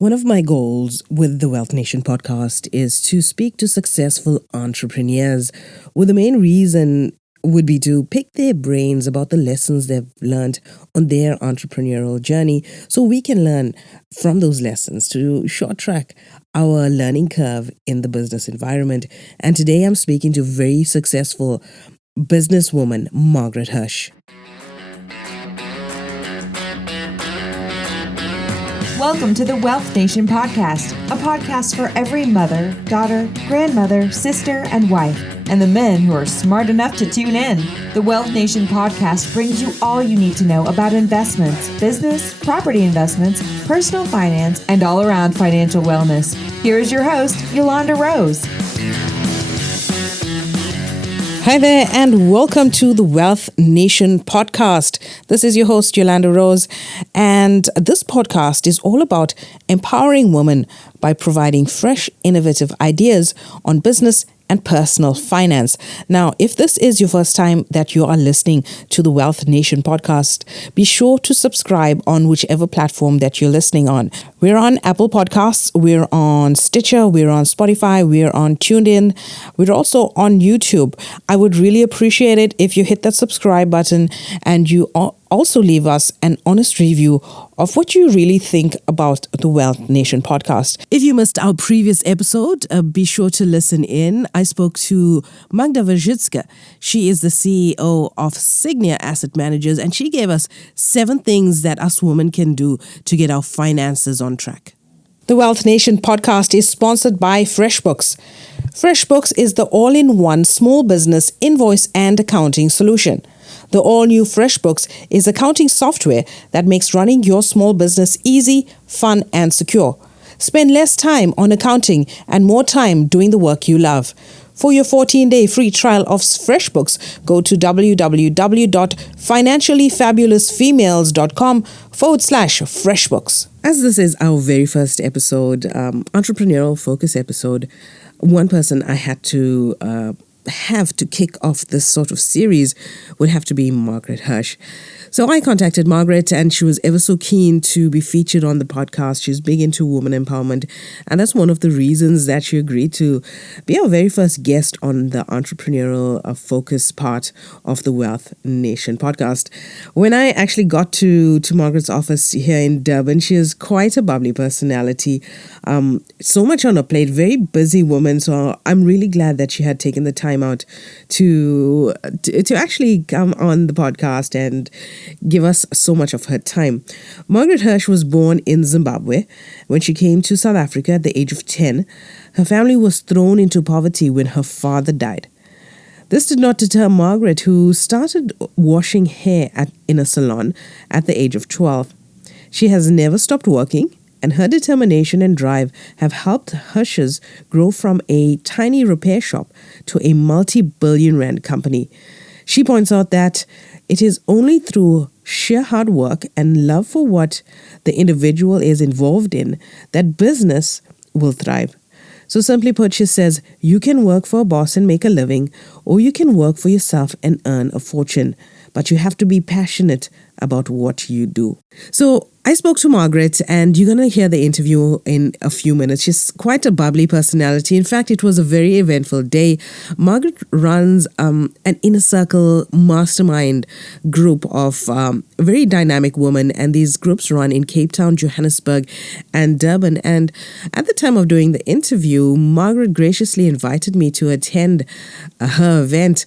One of my goals with the Wealth Nation podcast is to speak to successful entrepreneurs, with the main reason would be to pick their brains about the lessons they've learned on their entrepreneurial journey so we can learn from those lessons to short track our learning curve in the business environment. And today I'm speaking to very successful businesswoman, Margaret Hirsch. Welcome to the Wealth Nation podcast, a podcast for every mother, daughter, grandmother, sister, and wife, and the men who are smart enough to tune in. The Wealth Nation podcast brings you all you need to know about investments, business, property investments, personal finance, and all-around financial wellness. Here is your host, Yolanda Rose. Hi there, and welcome to the Wealth Nation podcast. This is your host, Yolanda Rose, and this podcast is all about empowering women by providing fresh, innovative ideas on business and personal finance. Now, if this is your first time that you are listening to the Wealth Nation podcast, be sure to subscribe on whichever platform that you're listening on. We're on Apple Podcasts, we're on Stitcher, we're on Spotify, we're on TuneIn, we're also on YouTube. I would really appreciate it if you hit that subscribe button and you also leave us an honest review of what you really think about the Wealth Nation podcast. If you missed our previous episode, be sure to listen in. I spoke to Magda. She is the CEO of Signia Asset Managers, and she gave us 7 things that us women can do to get our finances on track. The Wealth Nation podcast is sponsored by FreshBooks. FreshBooks is the all-in-one small business invoice and accounting solution. The all-new FreshBooks is accounting software that makes running your small business easy, fun, and secure. Spend less time on accounting and more time doing the work you love. For your 14-day free trial of FreshBooks, go to www.financiallyfabulousfemales.com/FreshBooks. As this is our very first episode, entrepreneurial focus episode, one person I had to kick off this sort of series would have to be Margaret Hirsch. So I contacted Margaret, and she was ever so keen to be featured on the podcast. She's big into women empowerment, and that's one of the reasons that she agreed to be our very first guest on the entrepreneurial focus part of the Wealth Nation podcast. When I actually got to Margaret's office here in Durban, she is quite a bubbly personality, so much on her plate, very busy woman. So I'm really glad that she had taken the time out to actually come on the podcast and give us so much of her time. Margaret Hirsch was born in Zimbabwe. When she came to South Africa at the age of 10, her family was thrown into poverty when her father died. This did not deter Margaret, who started washing hair in a salon at the age of 12. She has never stopped working, and her determination and drive have helped Hirsch's grow from a tiny repair shop to a multi-billion rand company. She points out that it is only through sheer hard work and love for what the individual is involved in that business will thrive. So simply put, she says, you can work for a boss and make a living, or you can work for yourself and earn a fortune, but you have to be passionate about what you do. So I spoke to Margaret, and you're going to hear the interview in a few minutes. She's quite a bubbly personality. In fact, it was a very eventful day. Margaret runs an inner circle mastermind group of very dynamic women, and these groups run in Cape Town, Johannesburg, and Durban. And at the time of doing the interview, Margaret graciously invited me to attend her event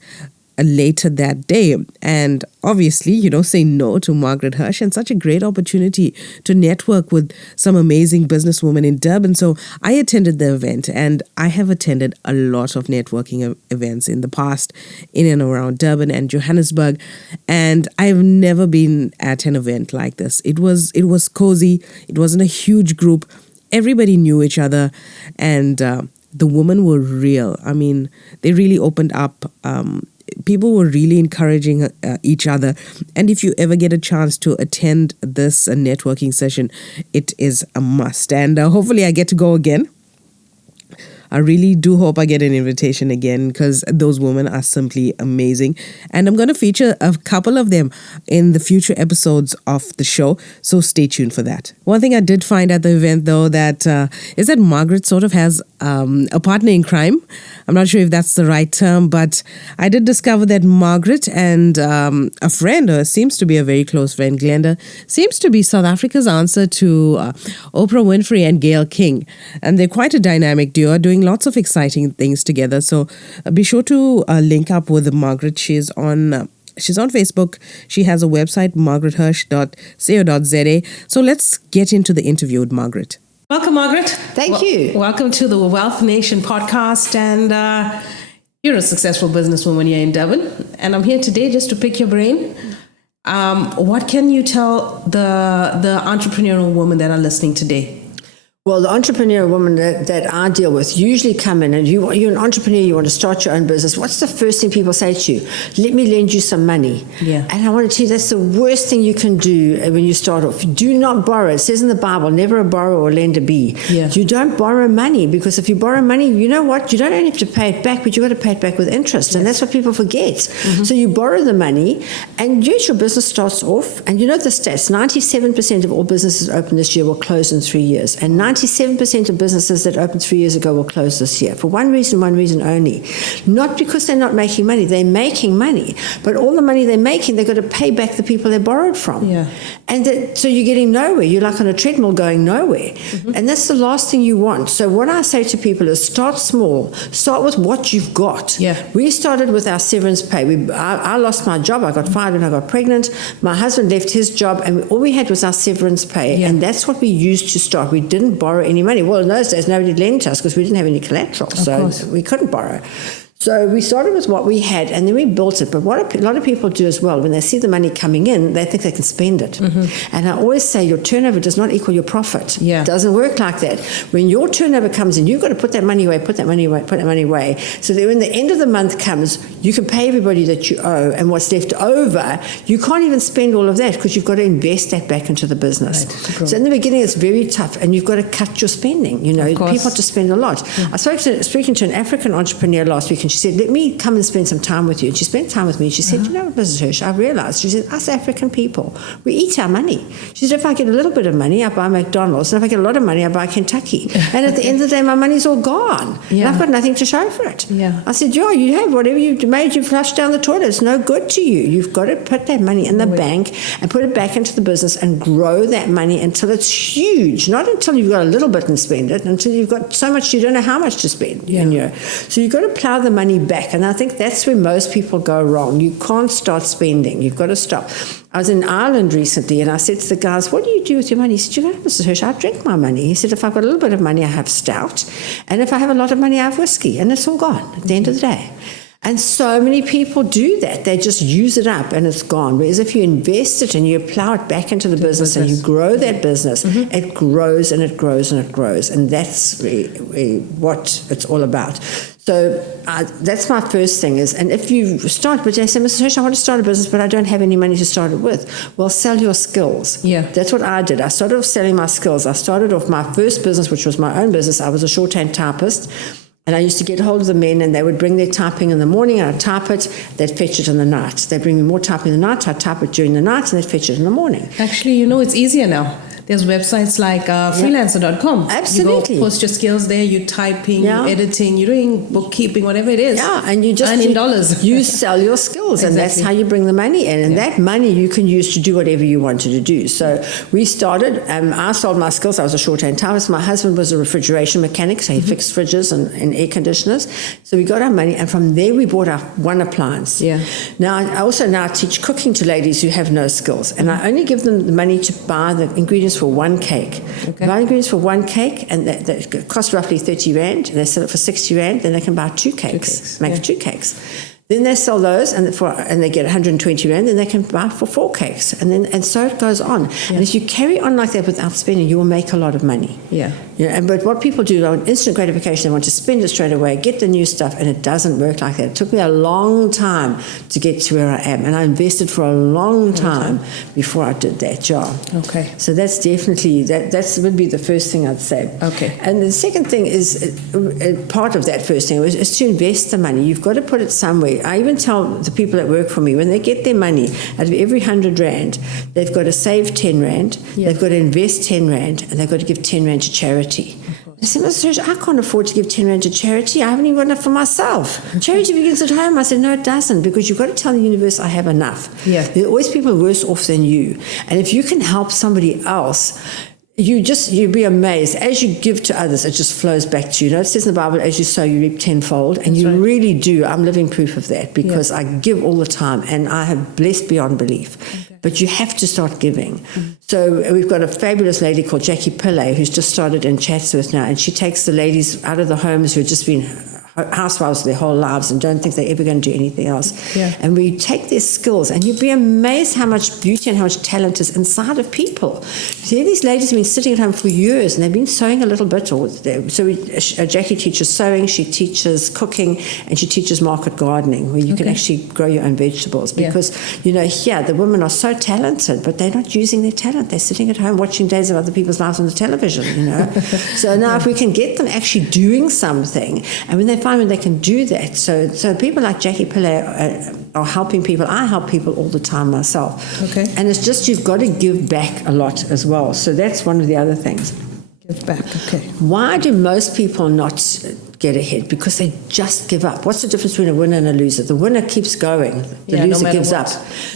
later that day. And obviously, say no to Margaret Hirsch, and such a great opportunity to network with some amazing businesswomen in Durban. So I attended the event, and I have attended a lot of networking events in the past in and around Durban and Johannesburg, and I've never been at an event like this. It was cozy. It wasn't a huge group. Everybody knew each other, and the women were real. I mean, they really opened up. People were really encouraging each other. And if you ever get a chance to attend this networking session, it is a must. And hopefully I get to go again. I really do hope I get an invitation again because those women are simply amazing. And I'm going to feature a couple of them in the future episodes of the show. So stay tuned for that. One thing I did find at the event, though, is that Margaret sort of has a partner in crime. I'm not sure if that's the right term, but I did discover that Margaret and a friend, or seems to be a very close friend, Glenda, seems to be South Africa's answer to Oprah Winfrey and Gayle King. And they're quite a dynamic duo, doing lots of exciting things together. So be sure to link up with Margaret. She's on Facebook. She has a website, margarethirsch.co.za. So let's get into the interview with Margaret. Welcome, Margaret. Thank you. Welcome to the Wealth Nation podcast. And you're a successful businesswoman here in Durban. And I'm here today just to pick your brain. What can you tell the entrepreneurial women that are listening today? Well, the entrepreneurial women that I deal with usually come in and you're an entrepreneur, you want to start your own business. What's the first thing people say to you? Let me lend you some money. Yeah. And I want to tell you that's the worst thing you can do when you start off. Do not borrow. It says in the Bible, never a borrower or lender be. Yeah. You don't borrow money because if you borrow money, you know what? You don't only have to pay it back, but you've got to pay it back with interest. And that's what people forget. Mm-hmm. So you borrow the money and yes, your business starts off. And you know the stats, 97% of all businesses open this year will close in 3 years. And 97% of businesses that opened 3 years ago will close this year for one reason only. Not because they're not making money. They're making money. But all the money they're making, they've got to pay back the people they borrowed from. Yeah. And so you're getting nowhere. You're like on a treadmill going nowhere. Mm-hmm. And that's the last thing you want. So what I say to people is start small. Start with what you've got. Yeah. We started with our severance pay. I lost my job. I got fired when I got pregnant. My husband left his job and all we had was our severance pay. Yeah. And that's what we used to start. We didn't borrow any money. Well, in those days, nobody lent us because we didn't have any collateral, so we couldn't borrow. So we started with what we had, and then we built it. But what a lot of people do as well, when they see the money coming in, they think they can spend it. Mm-hmm. And I always say your turnover does not equal your profit. Yeah. It doesn't work like that. When your turnover comes in, you've got to put that money away, put that money away. So that when the end of the month comes, you can pay everybody that you owe, and what's left over, you can't even spend all of that because you've got to invest that back into the business. Right. So in the beginning, it's very tough, and you've got to cut your spending. You know, people have to spend a lot. Yeah. I was speaking to an African entrepreneur last week, and she said, let me come and spend some time with you. And she spent time with me. She said, you know what, Mrs. Hirsch, I realized, she said, us African people, we eat our money. She said, if I get a little bit of money, I buy McDonald's. And if I get a lot of money, I buy Kentucky. And at the end of the day, my money's all gone. Yeah. And I've got nothing to show for it. Yeah. I said, you have whatever you've made, you flush down the toilet. It's no good to you. You've got to put that money in the bank and put it back into the business and grow that money until it's huge. Not until you've got a little bit and spend it, until you've got so much you don't know how much to spend. Yeah. You know? So you've got to plow the money back. And I think that's where most people go wrong. You can't start spending. You've got to stop. I was in Ireland recently and I said to the guys, what do you do with your money? He said, you know, Mrs. Hirsch, I drink my money. He said, if I've got a little bit of money, I have stout. And if I have a lot of money, I have whiskey. And it's all gone at the end of the day. And so many people do that. They just use it up and it's gone. Whereas if you invest it and you plow it back into the business and you grow that business, it grows and it grows and it grows. And that's really what it's all about. So that's my first thing is, and if you start, but they say, Mrs. Hirsch, I want to start a business, but I don't have any money to start it with. Well, sell your skills. Yeah. That's what I did. I started off selling my skills. I started off my first business, which was my own business. I was a shorthand typist. And I used to get hold of the men and they would bring their typing in the morning and I'd type it, they'd fetch it in the night. They'd bring me more typing in the night, I'd type it during the night and they'd fetch it in the morning. Actually, you know, it's easier now. There's websites like freelancer.com. Absolutely. You go post your skills there, you're typing, editing, you're doing bookkeeping, whatever it is. Yeah, and you just earn in dollars. You sell your skills and that's how you bring the money in. And that money you can use to do whatever you wanted to do. So we started, I sold my skills. I was a shorthand typist. My husband was a refrigeration mechanic, so he fixed fridges and air conditioners. So we got our money and from there we bought our one appliance. Yeah. Now, I also now teach cooking to ladies who have no skills. And I only give them the money to buy the ingredients for one cake. Okay. Buy ingredients for one cake, and that costs roughly 30 Rand, and they sell it for 60 Rand, then they can buy two cakes. Make two cakes. Then they sell those, and they get 120 rand. Then they can buy for 4 cakes, and so it goes on. And if you carry on like that without spending, you will make a lot of money. But what people do, on instant gratification, they want to spend it straight away, get the new stuff, and it doesn't work like that. It took me a long time to get to where I am, and I invested for a long time before I did that job. Okay. So that's definitely that would be the first thing I'd say. Okay. And the second thing is part of that first thing is to invest the money. You've got to put it somewhere. I even tell the people that work for me, when they get their money, out of every 100 rand, they've got to save 10 rand, they've got to invest 10 rand, and they've got to give 10 rand to charity. I said, Mr. Hirsch, I can't afford to give 10 rand to charity. I haven't even got enough for myself. Charity begins at home. I said, no, it doesn't, because you've got to tell the universe I have enough. There are always people worse off than you. And if you can help somebody else, you'd be amazed. As you give to others, it just flows back to you. It says in the Bible, as you sow, you reap tenfold. And you really do. I'm living proof of that, because I give all the time, and I have blessed beyond belief. But you have to start giving. So we've got a fabulous lady called Jackie Pillay, who's just started in Chatsworth now, and she takes the ladies out of the homes who have just been housewives their whole lives and don't think they're ever going to do anything else. And we take their skills, and you'd be amazed how much beauty and how much talent is inside of people. See, these ladies have been sitting at home for years, and they've been sewing a little bit. Jackie teaches sewing, she teaches cooking, and she teaches market gardening, where you can actually grow your own vegetables. Because, here, the women are so talented, but they're not using their talent. They're sitting at home watching days of other people's lives on the television, So now if we can get them actually doing something, and when they find when they can do that. So people like Jackie Pillay are helping people. I help people all the time myself. And it's just you've got to give back a lot as well. So that's one of the other things. Give back, Why do most people not get ahead? Because they just give up. What's the difference between a winner and a loser? The winner keeps going. The loser gives up.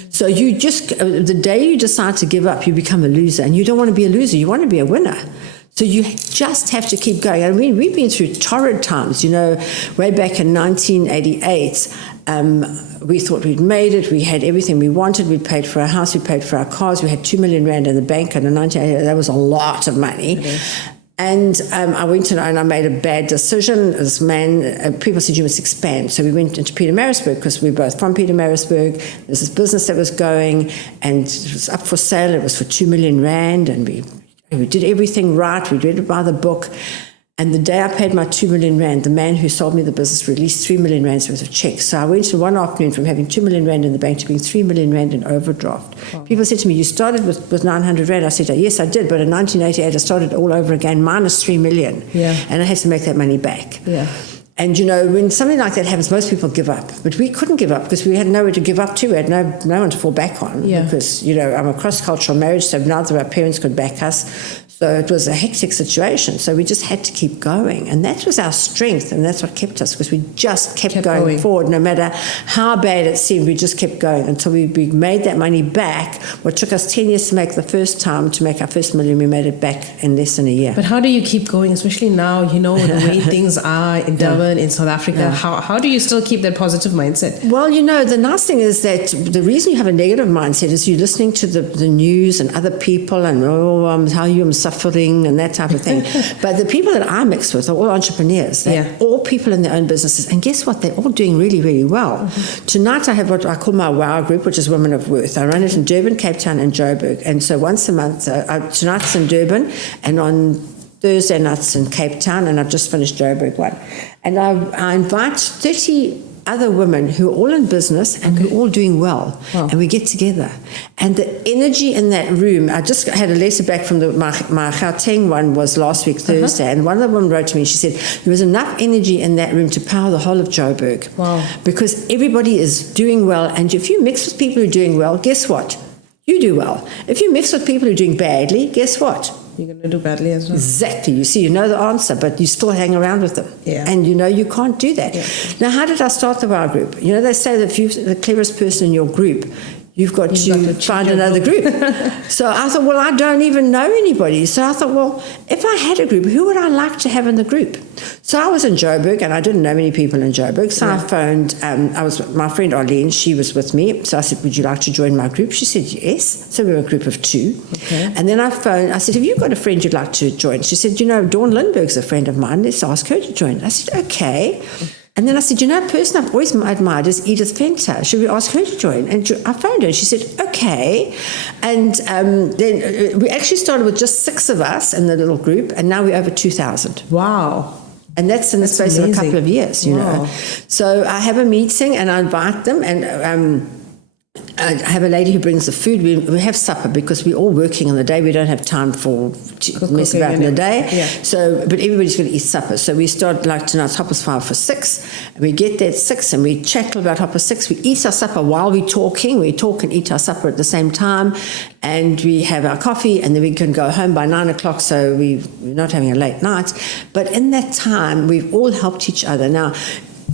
So you just, the day you decide to give up, you become a loser. And you don't want to be a loser. You want to be a winner. So you just have to keep going. I mean, we've been through torrid times, way back in 1988. We thought we'd made it. We had everything we wanted. We'd paid for our house. We paid for our cars. We had 2 million rand in the bank. And in 1988, that was a lot of money. And I went and I made a bad decision. This man, people said, you must expand. So we went into Pietermaritzburg, because we were both from Pietermaritzburg. There's this business that was going, and it was up for sale. It was for 2 million rand. And we did everything right. We read it by the book. And the day I paid my 2 million rand, the man who sold me the business released 3 million rands worth of checks. So I went in one afternoon from having 2 million rand in the bank to being 3 million rand in overdraft. People said to me, you started with 900 rand. I said, yes, I did. But in 1988, I started all over again, minus 3 million. And I had to make that money back. And, when something like that happens, most people give up. But we couldn't give up, because we had nowhere to give up to. We had no one to fall back on. Because, I'm a cross-cultural marriage, so neither of our parents could back us. So it was a hectic situation. So we just had to keep going. And that was our strength, and that's what kept us, because we just kept going forward. No matter how bad it seemed, we just kept going until we made that money back. What took us 10 years to make the first time, to make our first million, we made it back in less than a year. But how do you keep going, especially now, the way things are in Durban, in South Africa? How do you still keep that positive mindset? Well, the nice thing is that the reason you have a negative mindset is you're listening to the news and other people, and how you're suffering and that type of thing. But the people that I mix with are all entrepreneurs. They're all people in their own businesses. And guess what? They're all doing really, really well. Tonight I have what I call my WOW group, which is Women of Worth. I run it in Durban, Cape Town and Joburg. And so once a month, tonight's in Durban, and on Thursday nights in Cape Town, and I've just finished Joburg one. And I invite 30 other women who are all in business and who are all doing well. And we get together. And the energy in that room, I just had a letter back from my Gauteng one was last week, Thursday, and one of the women wrote to me, she said, there was enough energy in that room to power the whole of Joburg. Because everybody is doing well, and if you mix with people who are doing well, guess what? You do well. If you mix with people who are doing badly, guess what? You're going to do badly as well. Exactly. You see, you know the answer, but you still hang around with them. And you can't do that. Now, how did I start the WOW group? They say that if you're the cleverest person in your group, you've got to find another group. So I thought, well, I don't even know anybody. So I thought, well, if I had a group, who would I like to have in the group? So I was in Joburg, and I didn't know many people in Joburg. So I phoned, my friend Arlene, she was with me. So I said, would you like to join my group? She said, yes. So we were a group of 2. And then I phoned, I said, have you got a friend you'd like to join? She said, Dawn Lindbergh's a friend of mine. Let's ask her to join. I said, okay. And then I said, a person I've always admired is Edith Fenter. Should we ask her to join? And I phoned her and she said, okay. And then we actually started with just 6 of us in the little group, and now we're over 2,000. Wow. And that's in the space of a couple of years, you know. So I have a meeting and I invite them, and I have a lady who brings the food. We have supper because we're all working on the day. We don't have time for mess about in the day. Yeah. So, but everybody's going to eat supper. So we start like tonight, 6:05. And we get there at 6 and we chat till about 6:30. We eat our supper while we're talking. We talk and eat our supper at the same time. And we have our coffee, and then we can go home by 9 o'clock. So we're not having a late night. But in that time, we've all helped each other. Now,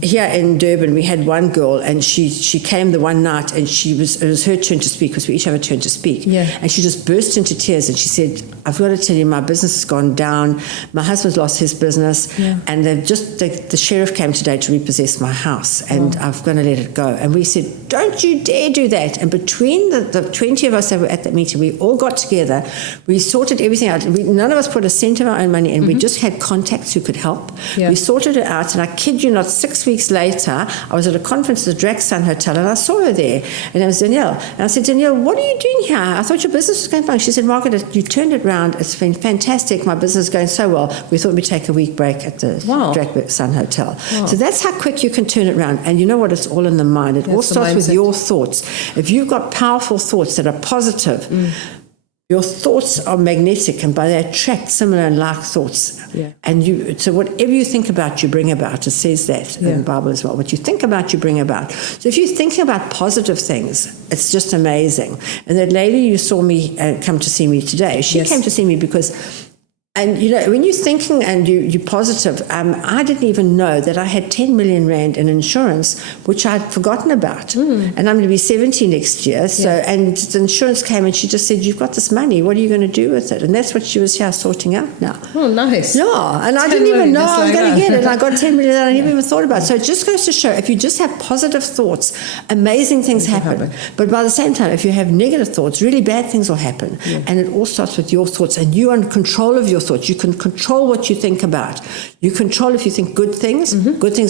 here in Durban, we had one girl, and she came the one night, and it was her turn to speak, because we each have a turn to speak. Yeah. And she just burst into tears, and she said, I've got to tell you, my business has gone down. My husband's lost his business, and the sheriff came today to repossess my house, and I'm going to let it go. And we said, don't you dare do that. And between the 20 of us that were at that meeting, we all got together. We sorted everything out. None of us put a cent of our own money in. We just had contacts who could help. Yeah. We sorted it out, and I kid you not, 6 weeks later, I was at a conference at the Drax Sun Hotel, and I saw her there, and it was Danielle. And I said, Danielle, what are you doing here? I thought your business was going fine. She said, Margaret, you turned it around. It's been fantastic. My business is going so well. We thought we'd take a week break at the Drax Sun Hotel. Wow. So that's how quick you can turn it around. And you know what? It's all in the mind. It all starts with your thoughts. If you've got powerful thoughts that are positive, your thoughts are magnetic, and by they attract similar and like thoughts. Yeah. And so whatever you think about, you bring about. It says that in the Bible as well. What you think about, you bring about. So if you're thinking about positive things, it's just amazing. And that lady you saw me come to see me today, she came to see me because... And, when you're thinking and you're positive, I didn't even know that I had 10 million Rand in insurance, which I'd forgotten about. And I'm going to be 70 next year. So, and the insurance came and she just said, you've got this money. What are you going to do with it? And that's what she was here sorting out now. Oh, nice. Yeah. And I didn't even know I was going to get it. And I got 10 million that I never even thought about. So it just goes to show, if you just have positive thoughts, amazing things happen. But by the same time, if you have negative thoughts, really bad things will happen. Yeah. And it all starts with your thoughts. And you're in control of your thoughts. You can control what you think about. You control if you think good things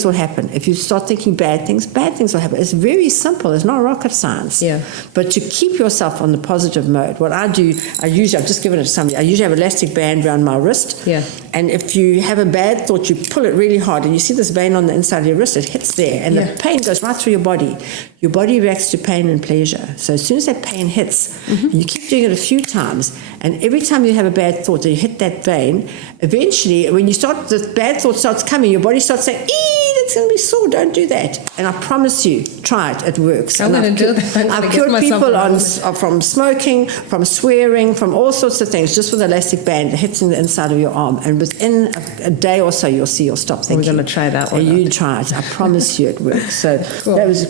will happen. If you start thinking bad things will happen. It's very simple. It's not rocket science. Yeah. But to keep yourself on the positive mode, what I do, I've just given it to somebody. I usually have an elastic band around my wrist. Yeah. And if you have a bad thought, you pull it really hard, and you see this vein on the inside of your wrist, it hits there, and the pain goes right through your body. Your body reacts to pain and pleasure. So as soon as that pain hits, and you keep doing it a few times, and every time you have a bad thought and you hit that vein, eventually, when the bad thought starts coming, your body starts saying, that's going to be sore, don't do that. And I promise you, try it, it works. I'm going to do that. I've cured people from smoking, from swearing, from all sorts of things, just with an elastic band that hits in the inside of your arm. And within a day or so, you'll stop thinking. We're going to try that one. You try it. I promise you it works. So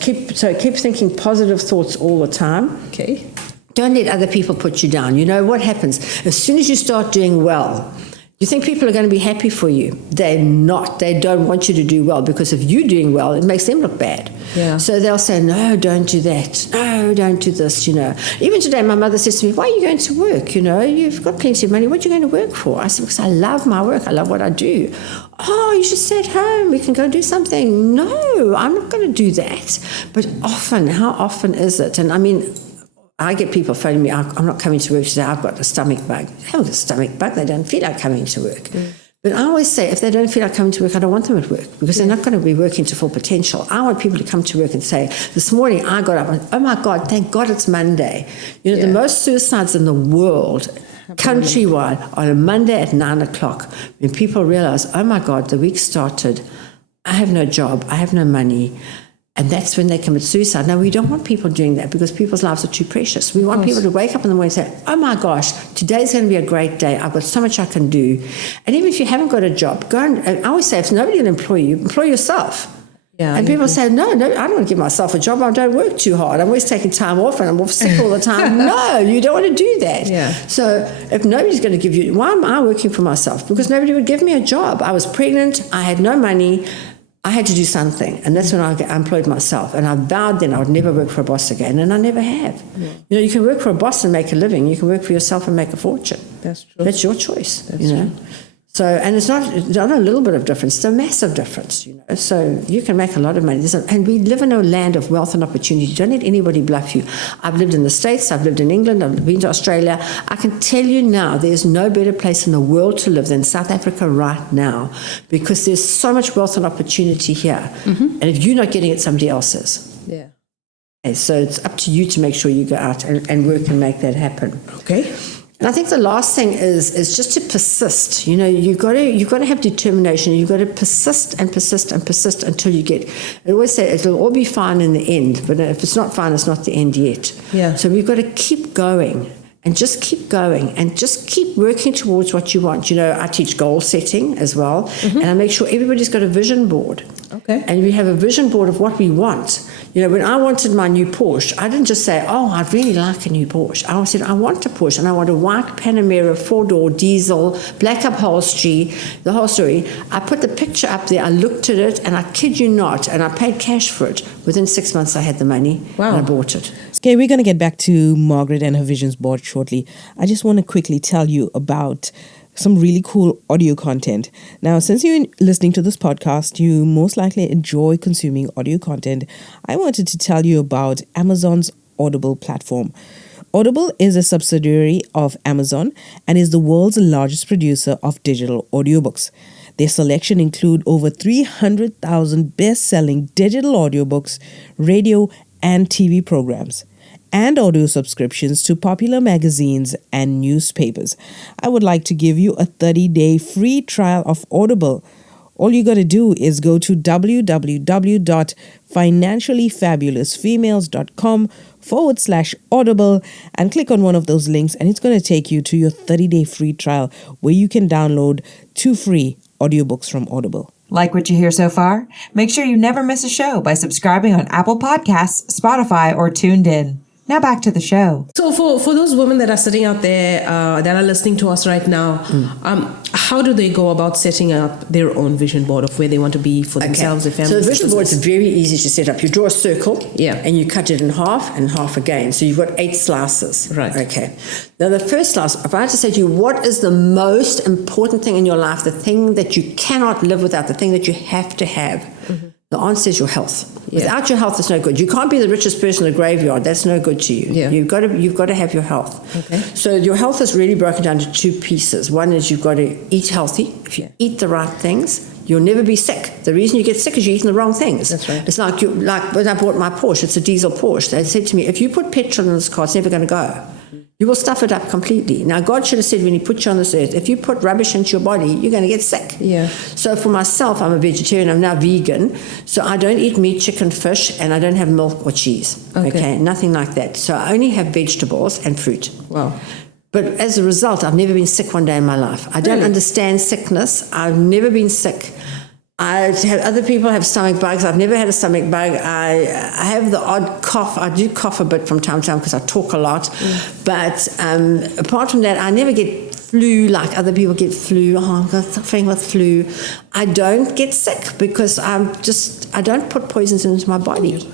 keep thinking positive thoughts all the time. Okay. Don't let other people put you down. You know what happens? As soon as you start doing well, you think people are going to be happy for you. They're not. They don't want you to do well, because if you're doing well, it makes them look bad. Yeah. So they'll say, no, don't do that. No, don't do this, Even today, my mother says to me, why are you going to work? You've got plenty of money. What are you going to work for? I said, because I love my work. I love what I do. Oh, you should stay at home. We can go do something. No, I'm not going to do that. But how often is it? And I mean, I get people phoning me, I'm not coming to work today, I've got a stomach bug. They haven't got a stomach bug, they don't feel like coming to work. But I always say, if they don't feel like coming to work, I don't want them at work, because they're not going to be working to full potential. I want people to come to work and say, this morning I got up and, oh my God, thank God it's Monday. The most suicides in the world, countrywide, on a Monday at 9 o'clock, when people realize, oh my God, the week started, I have no job, I have no money. And that's when they commit suicide. Now, we don't want people doing that, because people's lives are too precious. We want people to wake up in the morning and say, oh my gosh, today's going to be a great day. I've got so much I can do. And even if you haven't got a job, I always say, if nobody will employ you, employ yourself. Yeah, and people say, no, I don't want to give myself a job. I don't work too hard. I'm always taking time off, and I'm off sick all the time. No, you don't want to do that. Yeah. So if nobody's going to give you, why am I working for myself? Because nobody would give me a job. I was pregnant. I had no money. I had to do something, and that's when I employed myself. And I vowed then I would never work for a boss again, and I never have. Yeah. You can work for a boss and make a living. You can work for yourself and make a fortune. That's true. That's your choice. That's true. So, and it's not a little bit of difference, it's a massive difference, you know. So you can make a lot of money. And we live in a land of wealth and opportunity. Don't let anybody bluff you. I've lived in the States, I've lived in England, I've been to Australia. I can tell you now, there's no better place in the world to live than South Africa right now, because there's so much wealth and opportunity here. And if you're not getting it, somebody else is. Yeah. Okay, so it's up to you to make sure you go out and work and make that happen. Okay. And I think the last thing is just to persist. You know, you've got to have determination. You've got to persist and persist and persist until you get. I always say it'll all be fine in the end, but if it's not fine, it's not the end yet. Yeah. So we've got to keep going and just keep going and just keep working towards what you want. You know, I teach goal setting as well, and I make sure everybody's got a vision board. Okay. And we have a vision board of what we want. You know, when I wanted my new Porsche, I didn't just say, oh, I'd really like a new Porsche. I said, I want a Porsche, and I want a white Panamera 4-door diesel, black upholstery, the whole story. I put the picture up there, I looked at it, and I kid you not, and I paid cash for it. Within 6 months, I had the money, and I bought it. Okay, we're going to get back to Margaret and her visions board shortly. I just want to quickly tell you about some really cool audio content. Now, since you're listening to this podcast, you most likely enjoy consuming audio content. I wanted to tell you about Amazon's Audible platform. Audible is a subsidiary of Amazon and is the world's largest producer of digital audiobooks. Their selection include over 300,000 best-selling digital audiobooks, radio and TV programs, and audio subscriptions to popular magazines and newspapers. I would like to give you a 30-day free trial of Audible. All you got to do is go to www.financiallyfabulousfemales.com/Audible and click on one of those links, and it's going to take you to your 30-day free trial where you can download 2 free audiobooks from Audible. Like what you hear so far? Make sure you never miss a show by subscribing on Apple Podcasts, Spotify, or Tuned In. Now back to the show. So for those women that are sitting out there that are listening to us right now, how do they go about setting up their own vision board of where they want to be for themselves, their families? So the vision board is very easy to set up. You draw a circle, and you cut it in half and half again. So you've got 8 slices. Right. Okay. Now the first slice, if I had to say to you, what is the most important thing in your life, the thing that you cannot live without, the thing that you have to have? The answer is your health. Without your health, it's no good. You can't be the richest person in the graveyard. That's no good to you. You've got to have your health. Okay. So your health is really broken down to 2 pieces. One is you've got to eat healthy. If you eat the right things, you'll never be sick. The reason you get sick is you're eating the wrong things. That's right. It's like when I bought my Porsche, it's a diesel Porsche. They said to me, if you put petrol in this car, it's never going to go. You will stuff it up completely. Now, God should have said when He put you on this earth, if you put rubbish into your body, you're going to get sick. Yeah. So for myself, I'm a vegetarian. I'm now vegan. So I don't eat meat, chicken, fish, and I don't have milk or cheese. Okay. Nothing like that. So I only have vegetables and fruit. Wow. But as a result, I've never been sick one day in my life. I don't understand sickness. I've never been sick. Other people have stomach bugs. I've never had a stomach bug. I have the odd cough. I do cough a bit from time to time because I talk a lot. But apart from that, I never get flu like other people get flu. Oh, I'm suffering with flu. I don't get sick because I don't put poisons into my body.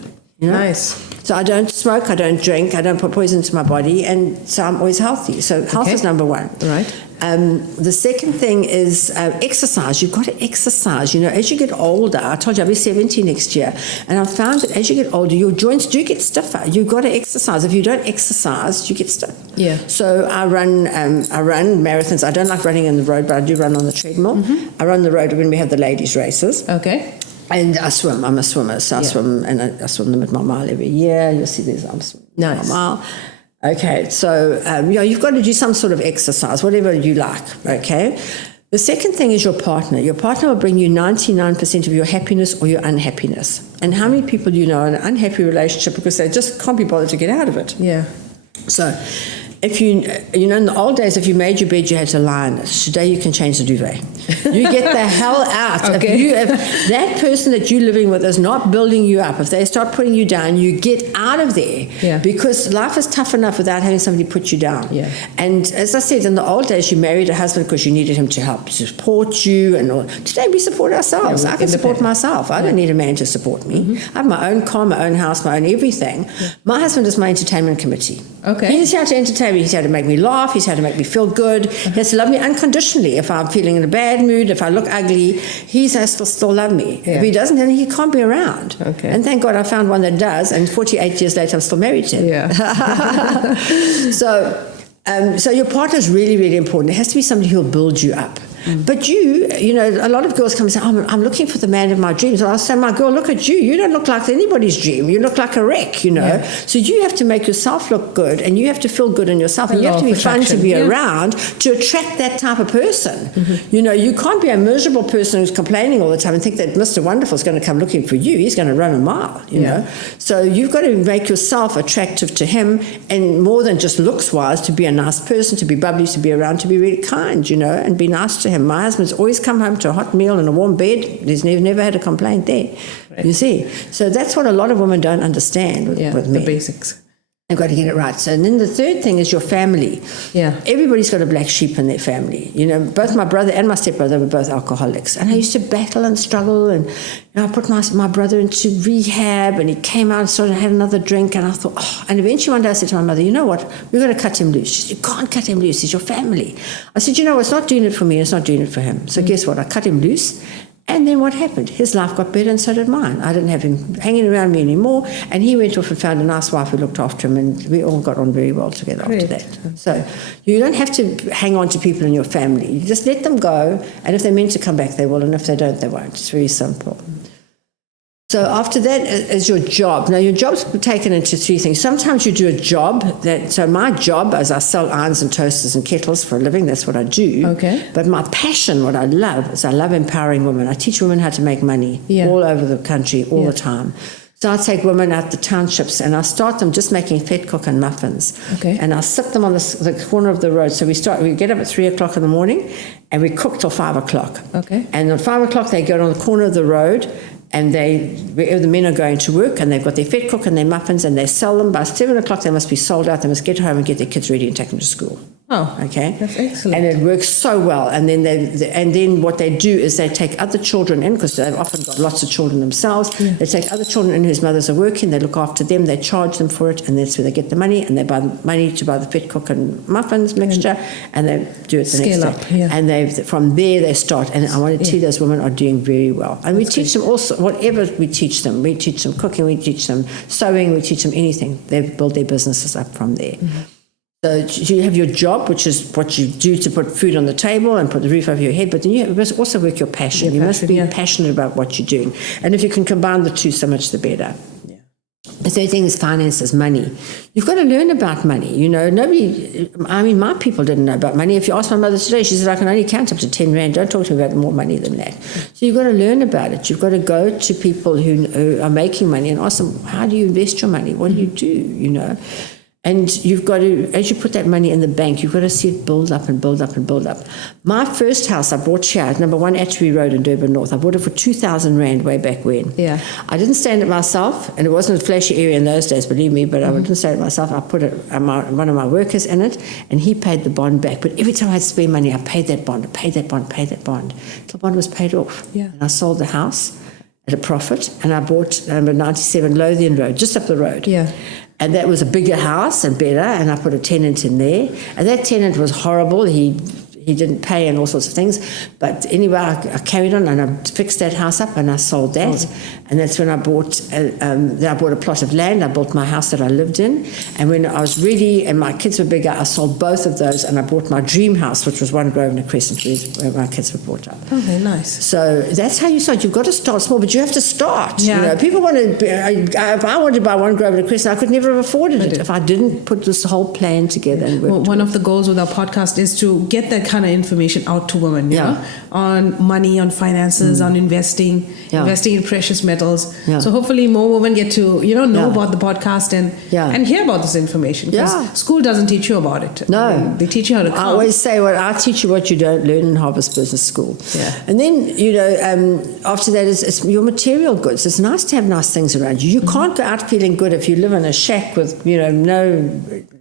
You know? Nice. So I don't smoke, I don't drink, I don't put poison into my body, and so I'm always healthy. So health is number one. Right. The second thing is exercise. You've got to exercise. You know, as you get older, I told you I'll be 70 next year, and I've found that as you get older, your joints do get stiffer. You've got to exercise. If you don't exercise, you get stiff. Yeah. So I run marathons. I don't like running in the road, but I do run on the treadmill. I run the road when we have the ladies' races. Okay. And I swim. I'm a swimmer, so I swim, and I swim the mid-mile every year. You'll see there's I'm swimming mile. Okay, so you've got to do some sort of exercise, whatever you like. Okay. The second thing is your partner. Your partner will bring you 99% of your happiness or your unhappiness. And how many people do you know in an unhappy relationship because they just can't be bothered to get out of it? Yeah. So if you know, in the old days, if you made your bed, you had to lie in it. Today, you can change the duvet. You get the hell out. Okay. If that person that you're living with is not building you up, if they start putting you down, you get out of there. Yeah. Because life is tough enough without having somebody put you down. Yeah. And as I said, in the old days, you married a husband because you needed him to help support you. And all. Today, we support ourselves. I can support myself. I don't need a man to support me. I have my own car, my own house, my own everything. My husband is my entertainment committee. Okay. He's here to entertain he's had to make me laugh. He's had to make me feel good. He has to love me unconditionally. If I'm feeling in a bad mood, if I look ugly, he has to still love me. Yeah. If he doesn't, then he can't be around. Okay. And thank God I found one that does. And 48 years later, I'm still married to him. Yeah. So your partner is really, really important. It has to be somebody who will build you up. But you know, a lot of girls come and say, I'm looking for the man of my dreams. And I'll say, my girl, look at you. You don't look like anybody's dream. You look like a wreck, you know. Yeah. So you have to make yourself look good, and you have to feel good in yourself. And you have to be fun to be around to attract that type of person. You know, you can't be a miserable person who's complaining all the time and think that Mr. Wonderful is going to come looking for you. He's going to run a mile, you know. So you've got to make yourself attractive to him, and more than just looks-wise, to be a nice person, to be bubbly, to be around, to be really kind, you know, and be nice to him. My husband's always come home to a hot meal and a warm bed. He's never had a complaint there. Right. You see. So that's what a lot of women don't understand with men. The basics. They've got to get it right. So, and then the third thing is your family. Yeah. Everybody's got a black sheep in their family. You know, both my brother and my stepbrother were both alcoholics. And I used to battle and struggle. And I put my brother into rehab, and he came out and started had another drink. And I thought, and eventually one day I said to my mother, you know what? We've got to cut him loose. She said, you can't cut him loose. He's your family. I said, you know, it's not doing it for me. It's not doing it for him. So guess what? I cut him loose. And then what happened? His life got better, and so did mine. I didn't have him hanging around me anymore, and he went off and found a nice wife who looked after him, and we all got on very well together after that. So you don't have to hang on to people in your family. You just let them go, and if they're meant to come back, they will, and if they don't, they won't. It's very simple. So after that is your job. Now, your job's taken into three things. Sometimes you do a job so my job, as I sell irons and toasters and kettles for a living, that's what I do. Okay. But my passion, what I love, is I love empowering women. I teach women how to make money all over the country, all the time. So I take women out the townships, and I start them just making vetkoek and muffins. Okay. And I sit them on the corner of the road. So we get up at 3 o'clock in the morning, and we cook till 5 o'clock. Okay. And at 5 o'clock, they go on the corner of the road, and the men are going to work, and they've got their vetkoek and their muffins, and they sell them. By 7 o'clock, they must be sold out. They must get home and get their kids ready and take them to school. Oh, okay. That's excellent. And it works so well. And then what they do is they take other children in, because they've often got lots of children themselves. Yeah. They take other children in whose mothers are working. They look after them. They charge them for it, and that's where they get the money. And they buy the money to buy the vetkoek and muffins mixture, and they do it the next day. Yeah. And from there they start. And I want to tell you, those women are doing very well. And we teach them also whatever we teach them. We teach them cooking. We teach them sewing. We teach them anything. They build their businesses up from there. Mm-hmm. So you have your job, which is what you do to put food on the table and put the roof over your head, but then you must also work your passion. You must be passionate about what you're doing. And if you can combine the two, so much the better. Yeah. The third thing is finances, money. You've got to learn about money. You know, my people didn't know about money. If you ask my mother today, she said, I can only count up to 10 rand. Don't talk to me about more money than that. So you've got to learn about it. You've got to go to people who are making money and ask them, how do you invest your money? What do you do, you know? And you've got to, as you put that money in the bank, you've got to see it build up and build up and build up. My first house I bought here, number 1 Atterbury Road in Durban North. I bought it for 2,000 rand way back when. Yeah. I didn't stay in it myself, and it wasn't a flashy area in those days, believe me, but I didn't stay in it myself. I put one of my workers in it, and he paid the bond back. But every time I had to spend money, I paid that bond, paid that bond, paid that bond. Till the bond was paid off. Yeah. And I sold the house at a profit, and I bought number 97 Lothian Road, just up the road. Yeah. And that was a bigger house and better, and I put a tenant in there. And that tenant was horrible. He didn't pay and all sorts of things. But anyway, I carried on, and I fixed that house up, and I sold that. And that's when I bought a plot of land. I built my house that I lived in. And when I was ready and my kids were bigger, I sold both of those, and I bought my dream house, which was 1 Grosvenor Crescent, where my kids were brought up. Okay, nice. So that's how you start. You've got to start small, but you have to start. Yeah. You know, people want to. If I wanted to buy 1 Grosvenor Crescent, I could never have afforded it if I didn't put this whole plan together. And work one of the goals with our podcast is to get that kind of information out to women, you know, on money, on finances, on investing in precious metals. Yeah. So hopefully more women get to, know about the podcast and hear about this information. Because school doesn't teach you about it. No. They teach you how to count. I always say, I teach you what you don't learn in Harvest Business School. Yeah. And then, after that it's your material goods. It's nice to have nice things around you. You can't go out feeling good if you live in a shack with,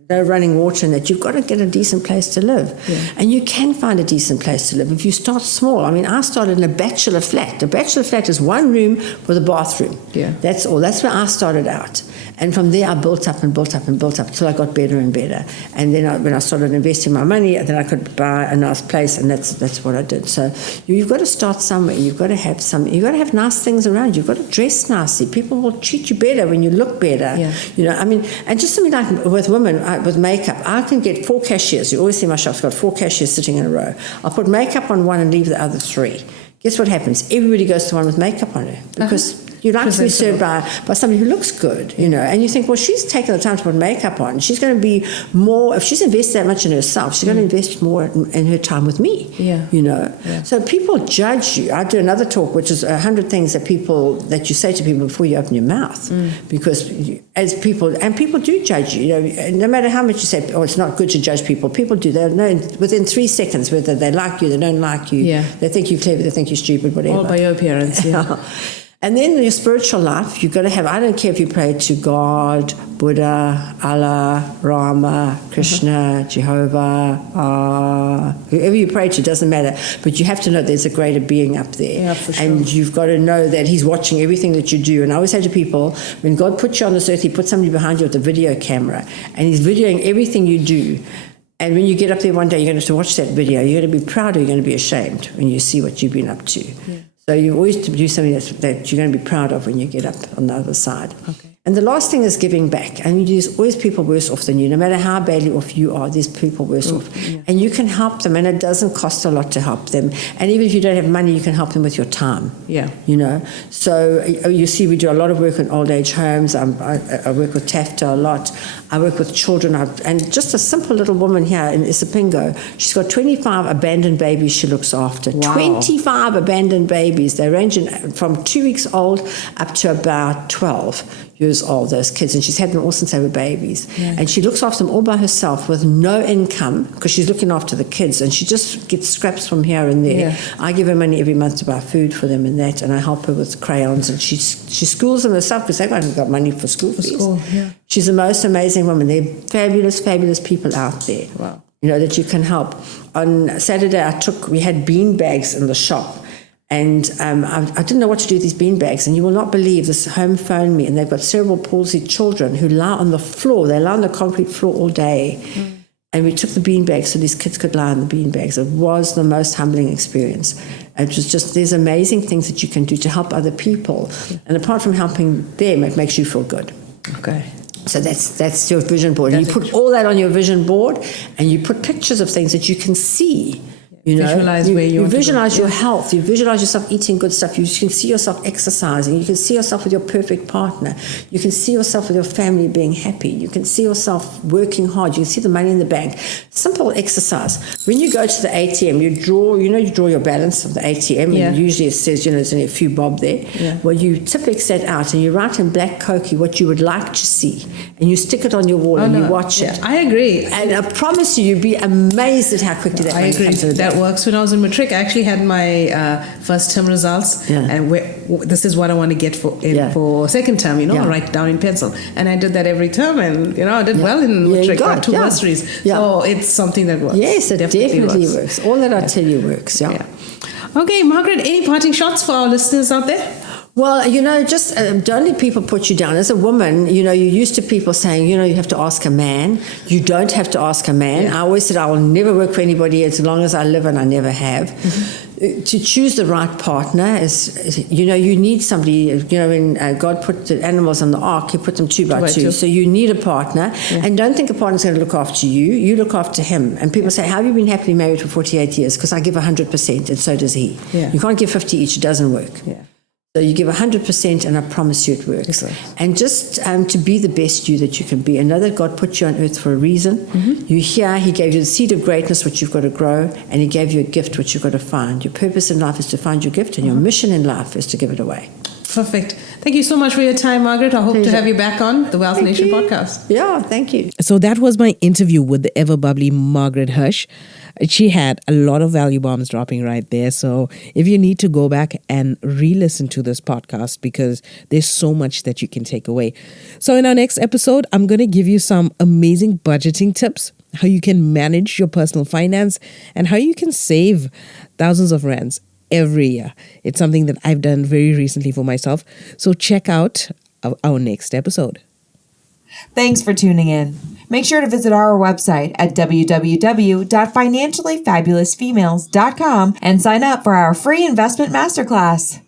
no running water and that, you've got to get a decent place to live. Yeah. And you can find a decent place to live if you start small. I mean, I started in a bachelor flat. A bachelor flat is one room with a bathroom. Yeah. That's all. That's where I started out. And from there, I built up and built up and built up until I got better and better. And then when I started investing my money, then I could buy a nice place, and that's what I did. So you've got to start somewhere. You've got to have you've got to have nice things around. You've got to dress nicely. People will treat you better when you look better. Yeah. You know, I mean, and just something like with women, with makeup, I can get 4 cashiers. You always see my shop's got 4 cashiers sitting in a row. I'll put makeup on one and leave the other 3. Guess what happens? Everybody goes to one with makeup on her because you like to be served by somebody who looks good, you know. And you think, well, she's taken the time to put makeup on. She's going to be more, if she's invested that much in herself, she's going to invest more in her time with me, you know. Yeah. So people judge you. I do another talk, which is 100 things that you say to people before you open your mouth. Because as people do judge you, you know, no matter how much you say, oh, it's not good to judge people do. They'll know within 3 seconds whether they like you, they don't like you, they think you're clever, they think you're stupid, whatever. All by your appearance, yeah. And then in your spiritual life, you've got to have, I don't care if you pray to God, Buddha, Allah, Rama, Krishna, Jehovah, whoever you pray to, doesn't matter. But you have to know there's a greater being up there. Yeah, for sure. And you've got to know that he's watching everything that you do. And I always say to people, when God puts you on this earth, he puts somebody behind you with a video camera. And he's videoing everything you do. And when you get up there one day, you're going to have to watch that video. You're going to be proud or you're going to be ashamed when you see what you've been up to. Yeah. So you always do something that you're going to be proud of when you get up on the other side. Okay. And the last thing is giving back. And there's always people worse off than you. No matter how badly off you are, there's people worse off. Yeah. And you can help them, and it doesn't cost a lot to help them. And even if you don't have money, you can help them with your time. Yeah. You know? So you see, we do a lot of work in old age homes. I work with TAFTA a lot. I work with children. And just a simple little woman here in Isipingo, she's got 25 abandoned babies she looks after. Wow. 25 abandoned babies. They range from 2 weeks old up to about 12 years old, those kids, and she's had them all since they were babies. Yeah. And she looks after them all by herself with no income because she's looking after the kids, and she just gets scraps from here and there. Yeah. I give her money every month to buy food for them and that, and I help her with crayons, and she schools them herself because they haven't got money for school fees. Yeah. She's the most amazing woman. They're fabulous, fabulous people out there. Wow. You know, that you can help. On Saturday, we had bean bags in the shop. And I didn't know what to do with these bean bags. And you will not believe, this home phoned me, and they've got cerebral palsy children who lie on the floor. They lie on the concrete floor all day. And we took the bean bags so these kids could lie on the bean bags. It was the most humbling experience. It was just, there's amazing things that you can do to help other people. And apart from helping them, it makes you feel good. Okay. So that's your vision board. And you put all that on your vision board, and you put pictures of things that you can see. You know, you visualize your health. You visualize yourself eating good stuff. You can see yourself exercising. You can see yourself with your perfect partner. You can see yourself with your family being happy. You can see yourself working hard. You can see the money in the bank. Simple exercise. When you go to the ATM, you draw your balance of the ATM, and usually it says, there's only a few bob there. Yeah. Well, you Tipp-X that out, and you write in black Koki what you would like to see, and you stick it on your wall and you watch it. I agree. And I promise you'd be amazed at how quickly that money comes to the bank. That works. When I was in matric, I actually had my first term results, and this is what I want to get for second term. I write it down in pencil, and I did that every term, and I did well in matric. Got 2 bursaries. So it's something that works. Yes, it definitely works. All that I tell you works. Yeah. Okay, Margaret, any parting shots for our listeners out there? Well, just don't let people put you down. As a woman, you're used to people saying, you have to ask a man. You don't have to ask a man. Yeah. I always said I will never work for anybody as long as I live, and I never have. Mm-hmm. To choose the right partner is, you need somebody. When God put the animals on the ark, he put them 2 by 2. So you need a partner. Yeah. And don't think a partner's going to look after you. You look after him. And people say, how have you been happily married for 48 years? Because I give 100%, and so does he. Yeah. You can't give 50 each. It doesn't work. Yeah. So you give 100%, and I promise you it works. Exactly. And just to be the best you that you can be. And know that God put you on earth for a reason. Mm-hmm. You're here. He gave you the seed of greatness, which you've got to grow, and he gave you a gift, which you've got to find. Your purpose in life is to find your gift, and your mission in life is to give it away. Perfect. Thank you so much for your time, Margaret. I hope to have you back on the Wealth Nation podcast. Yeah, thank you. So that was my interview with the ever bubbly Margaret Hirsch. She had a lot of value bombs dropping right there. So if you need to go back and re-listen to this podcast, because there's so much that you can take away. So in our next episode, I'm going to give you some amazing budgeting tips, how you can manage your personal finance, and how you can save thousands of rands every year. It's something that I've done very recently for myself. So check out our next episode. Thanks for tuning in. Make sure to visit our website at www.financiallyfabulousfemales.com and sign up for our free investment masterclass.